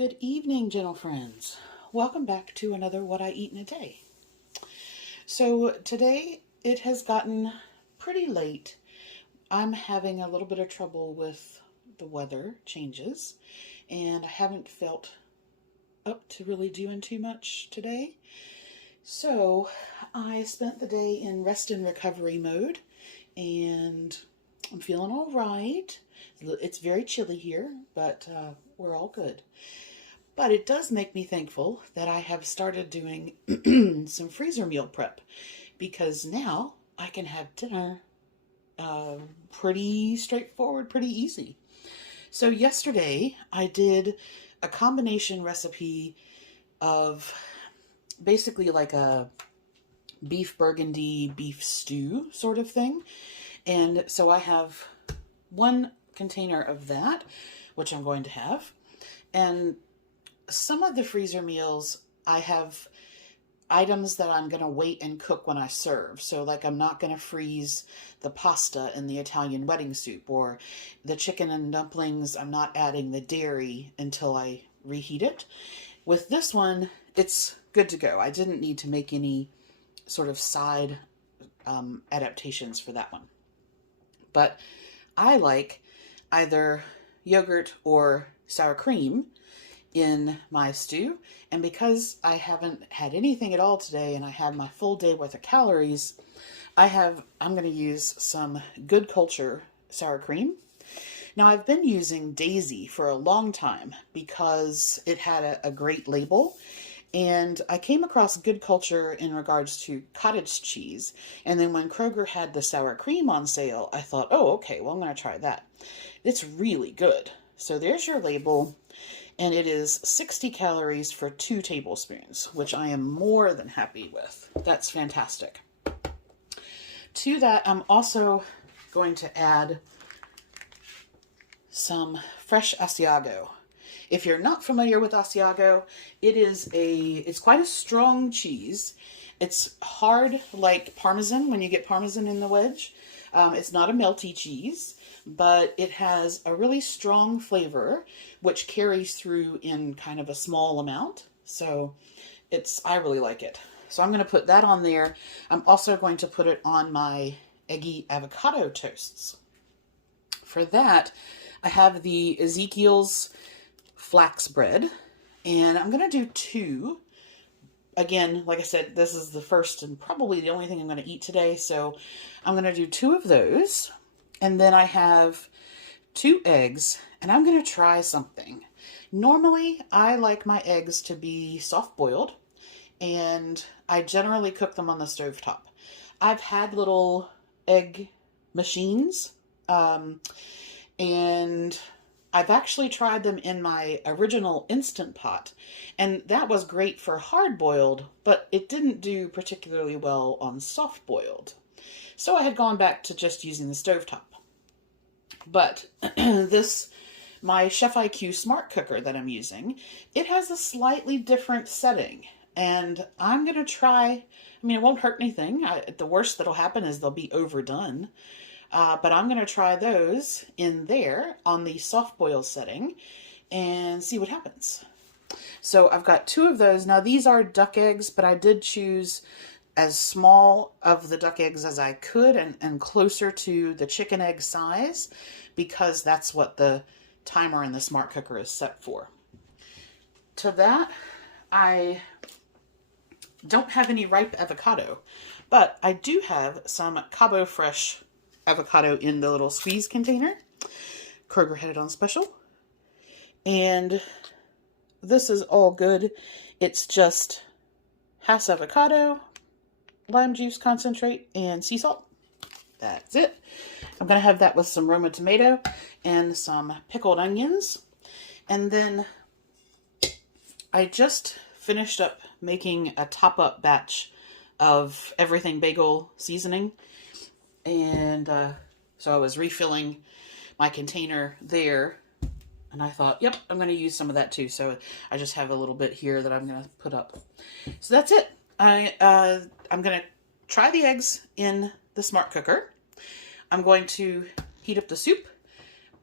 Good evening, gentle friends. Welcome back to another What I Eat in a Day. So today it has gotten pretty late. I'm having a little bit of trouble with the weather changes, and I haven't felt up to really doing too much today. So I spent the day in rest and recovery mode, and I'm feeling all right. It's very chilly here, but we're all good. But it does make me thankful that I have started doing some freezer meal prep, because now I can have dinner pretty straightforward, pretty easy. So yesterday I did a combination recipe of basically like a beef burgundy beef stew sort of thing. And so I have one container of that, which I'm going to have. And some of the freezer meals, I have items that I'm going to wait and cook when I serve. So like I'm not going to freeze the pasta in the Italian wedding soup, or the chicken and dumplings, I'm not adding the dairy until I reheat it. With this one, it's good to go. I didn't need to make any sort of side adaptations for that one. But I like either yogurt or sour cream in my stew, and because I haven't had anything at all today and I have my full day worth of calories, I'm going to use some Good Culture sour cream. Now I've been using Daisy for a long time because it had a great label, and I came across Good Culture in regards to cottage cheese, and then when Kroger had the sour cream on sale, I thought, oh, okay, well, I'm going to try that. It's really good. So there's your label, and it is 60 calories for 2 tablespoons, which I am more than happy with. That's fantastic. To that, I'm also going to add some fresh Asiago. If you're not familiar with Asiago, it's quite a strong cheese. It's hard like Parmesan when you get Parmesan in the wedge. It's not a melty cheese, but it has a really strong flavor, which carries through in kind of a small amount. So I really like it. So I'm going to put that on there. I'm also going to put it on my eggy avocado toasts. For that, I have the Ezekiel's flax bread, and I'm going to do 2. Again, like I said, this is the first and probably the only thing I'm going to eat today, so I'm going to do 2 of those. And then I have 2 eggs, and I'm going to try something. Normally, I like my eggs to be soft-boiled, and I generally cook them on the stovetop. I've had little egg machines, and I've actually tried them in my original Instant Pot, and that was great for hard-boiled, but it didn't do particularly well on soft-boiled. So I had gone back to just using the stovetop. But my Chef IQ Smart Cooker that I'm using, it has a slightly different setting, and I'm going to try. It won't hurt anything. The worst that'll happen is they'll be overdone. But I'm going to try those in there on the soft boil setting and see what happens. So I've got 2 of those. Now these are duck eggs, but I did choose as small of the duck eggs as I could and closer to the chicken egg size, because that's what the timer in the smart cooker is set for. To that, I don't have any ripe avocado, but I do have some Cabo Fresh avocado in the little squeeze container. Kroger had it on special. And this is all good. It's just Hass avocado, lime juice concentrate, and sea salt. That's it. I'm going to have that with some Roma tomato and some pickled onions. And then I just finished up making a top-up batch of everything bagel seasoning. And so I was refilling my container there, and I thought, yep, I'm going to use some of that too. So I just have a little bit here that I'm going to put up. So that's it. I'm going to try the eggs in the smart cooker. I'm going to heat up the soup,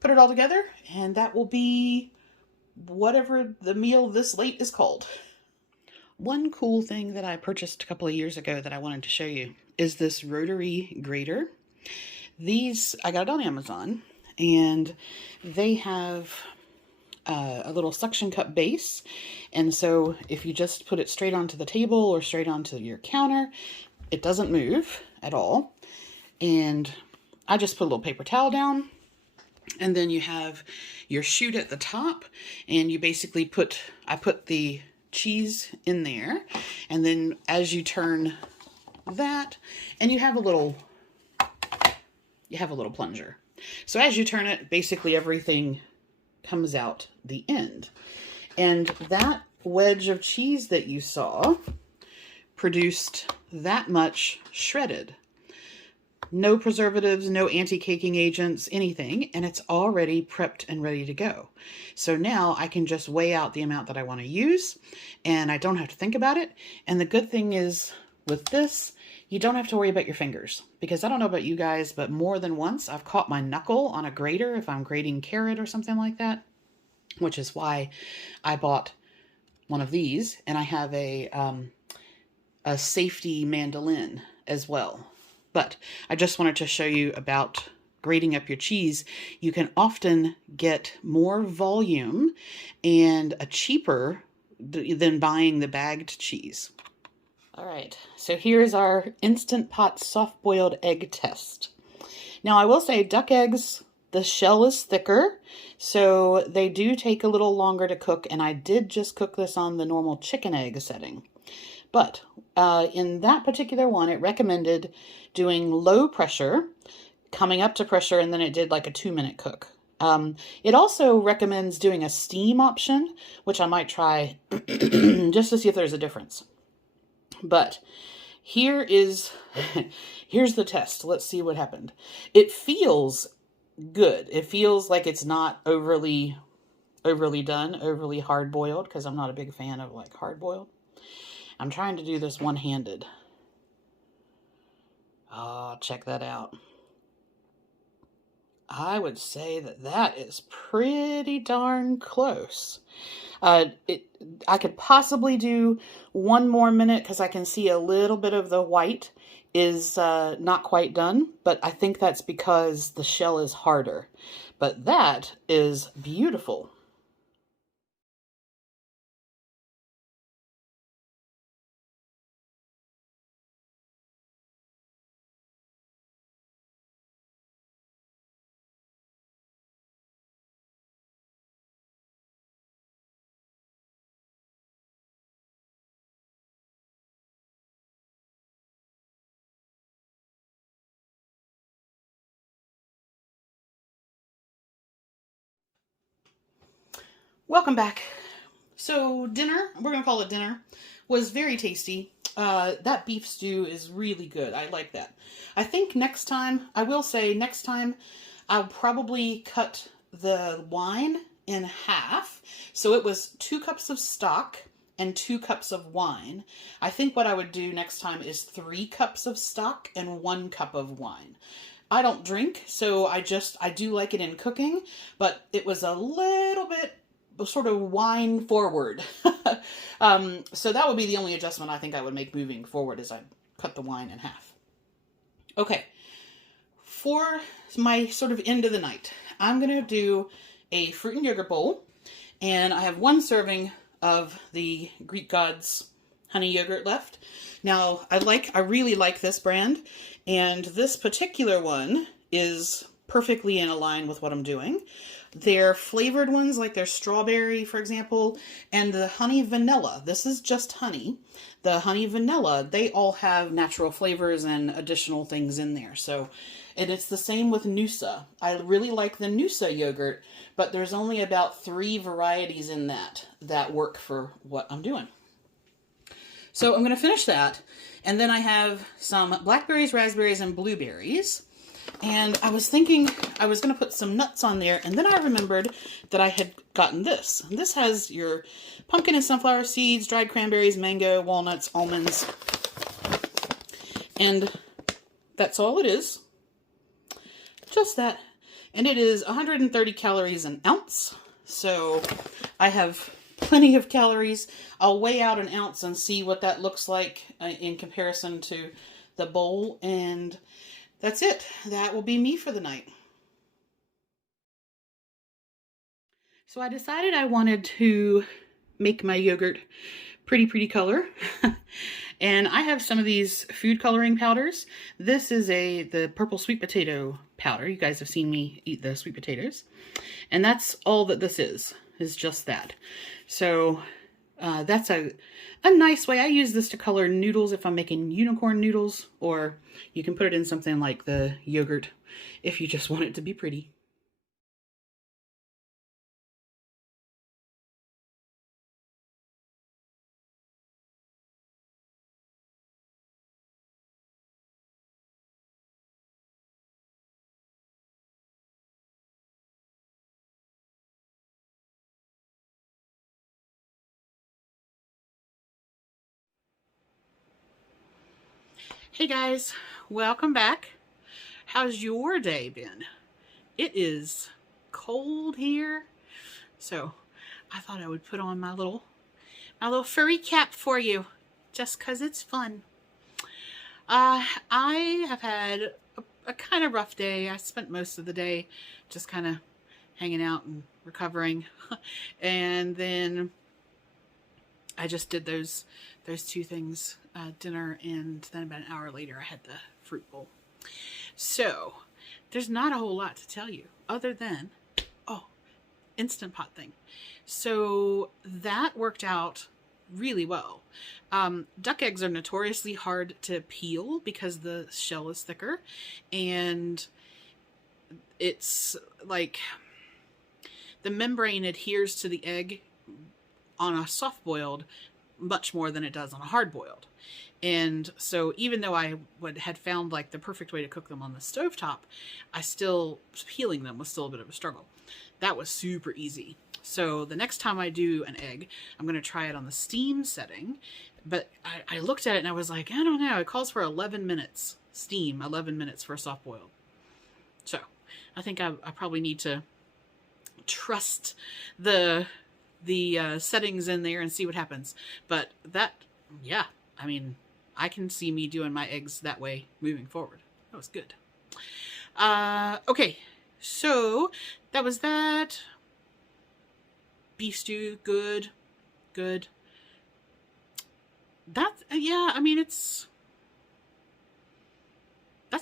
put it all together, and that will be whatever the meal this late is called. One cool thing that I purchased a couple of years ago that I wanted to show you is this Rotary Grater. These, I got it on Amazon, and they have a little suction cup base, and so if you just put it straight onto the table or straight onto your counter, it doesn't move at all. And I just put a little paper towel down, and then you have your chute at the top, and you basically I put the cheese in there, and then as you turn that, and you have a little plunger. So as you turn it, basically everything comes out the end. And that wedge of cheese that you saw produced that much shredded. No preservatives, no anti-caking agents, anything, and it's already prepped and ready to go. So now I can just weigh out the amount that I want to use, and I don't have to think about it. And the good thing is with this, you don't have to worry about your fingers, because I don't know about you guys, but more than once I've caught my knuckle on a grater if I'm grating carrot or something like that, which is why I bought one of these, and I have a safety mandolin as well. But I just wanted to show you about grating up your cheese. You can often get more volume and a cheaper than buying the bagged cheese. All right, so here's our Instant Pot soft-boiled egg test. Now I will say duck eggs, the shell is thicker, so they do take a little longer to cook, and I did just cook this on the normal chicken egg setting. But in that particular one, it recommended doing low pressure, coming up to pressure, and then it did like a 2-minute cook. It also recommends doing a steam option, which I might try just to see if there's a difference. But here's the test. Let's see what happened. It feels good. It feels like it's not overly done, overly hard-boiled, because I'm not a big fan of like hard-boiled. I'm trying to do this one-handed. Oh, check that out. I would say that is pretty darn close. I could possibly do one more minute because I can see a little bit of the white is not quite done, but I think that's because the shell is harder. But that is beautiful. Welcome back. So dinner, we're going to call it dinner, was very tasty. That beef stew is really good. I like that. I think next time, I will say next time, I'll probably cut the wine in half. So it was 2 cups of stock and 2 cups of wine. I think what I would do next time is 3 cups of stock and 1 cup of wine. I don't drink, so I do like it in cooking, but it was a little bit sort of wine forward. So that would be the only adjustment I think I would make moving forward, is I'd cut the wine in half. Okay, for my sort of end of the night, I'm going to do a fruit and yogurt bowl, and I have 1 serving of the Greek Gods honey yogurt left. Now, I really like this brand, and this particular one is perfectly in line with what I'm doing. They're flavored ones, like their strawberry, for example, and the honey vanilla. This is just honey. The honey vanilla, they all have natural flavors and additional things in there. So, and it's the same with Noosa. I really like the Noosa yogurt, but there's only about 3 varieties in that work for what I'm doing. So I'm going to finish that, and then I have some blackberries, raspberries, and blueberries. And I was thinking I was going to put some nuts on there, and then I remembered that I had gotten this. This has your pumpkin and sunflower seeds, dried cranberries, mango, walnuts, almonds, and that's all it is. Just that. And it is 130 calories an ounce. So I have plenty of calories. I'll weigh out an ounce and see what that looks like in comparison to the bowl. And that's it. That will be me for the night. So I decided I wanted to make my yogurt pretty color. And I have some of these food coloring powders. This is the purple sweet potato powder. You guys have seen me eat the sweet potatoes. And that's all that this is just that. So that's a nice way. I use this to color noodles if I'm making unicorn noodles, or you can put it in something like the yogurt if you just want it to be pretty. Hey guys, welcome back. How's your day been? It is cold here, so I thought I would put on my little furry cap for you, just 'cause it's fun. I have had a kind of rough day. I spent most of the day just kind of hanging out and recovering, and then I just did those two things, dinner, and then about an hour later I had the fruit bowl. So there's not a whole lot to tell you other than, Instant Pot thing. So that worked out really well. Duck eggs are notoriously hard to peel because the shell is thicker, and it's like the membrane adheres to the egg on a soft boiled much more than it does on a hard boiled. And so even though I had found like the perfect way to cook them on the stovetop, peeling them was still a bit of a struggle. That was super easy. So the next time I do an egg, I'm going to try it on the steam setting. But I looked at it and I was like, I don't know. It calls for 11 minutes steam, 11 minutes for a soft boiled. So I think I probably need to trust the settings in there and see what happens. But I mean, I can see me doing my eggs that way moving forward. That was good. Okay, so that was that. Beef stew, good. I mean, that's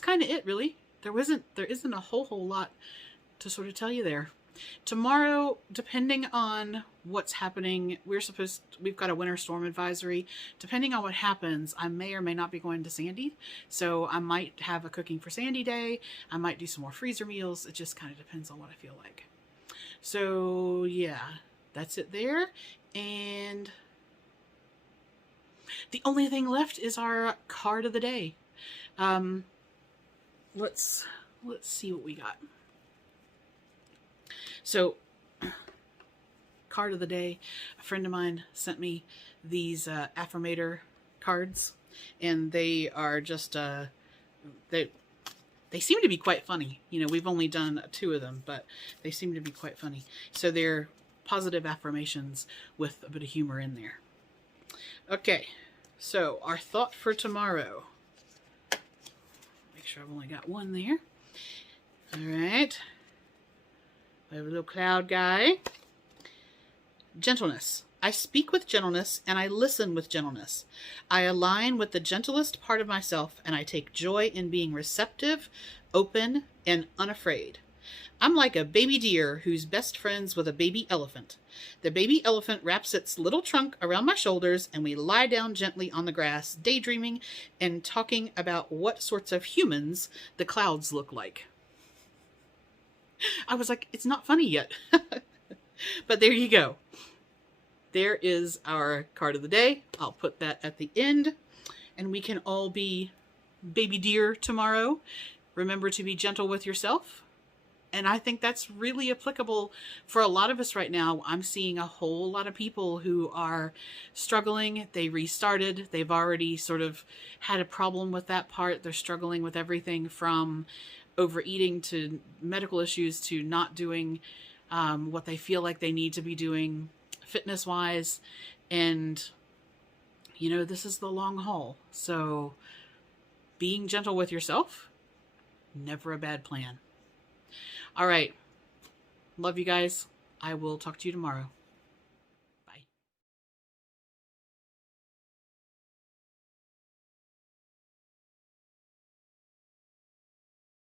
kind of it, really. There isn't a whole lot to sort of tell you there. Tomorrow, depending on what's happening, we've got a winter storm advisory. Depending on what happens, I may or may not be going to Sandy. So I might have a cooking for Sandy day. I might do some more freezer meals. It just kind of depends on what I feel like. So yeah, that's it there. And the only thing left is our card of the day. Let's see what we got. So, card of the day, a friend of mine sent me these affirmator cards, and they are just, they seem to be quite funny. You know, we've only done 2 of them, but they seem to be quite funny. So they're positive affirmations with a bit of humor in there. Okay, so our thought for tomorrow. Make sure I've only got one there. All right. I have a little cloud guy. Gentleness. I speak with gentleness and I listen with gentleness. I align with the gentlest part of myself and I take joy in being receptive, open, and unafraid. I'm like a baby deer who's best friends with a baby elephant. The baby elephant wraps its little trunk around my shoulders and we lie down gently on the grass, daydreaming and talking about what sorts of humans the clouds look like. I was like, it's not funny yet. But there you go. There is our card of the day. I'll put that at the end. And we can all be baby deer tomorrow. Remember to be gentle with yourself. And I think that's really applicable for a lot of us right now. I'm seeing a whole lot of people who are struggling. They restarted. They've already sort of had a problem with that part. They're struggling with everything from overeating to medical issues to not doing what they feel like they need to be doing. fitness wise. And, you know, this is the long haul. So being gentle with yourself, never a bad plan. All right. Love you guys. I will talk to you tomorrow.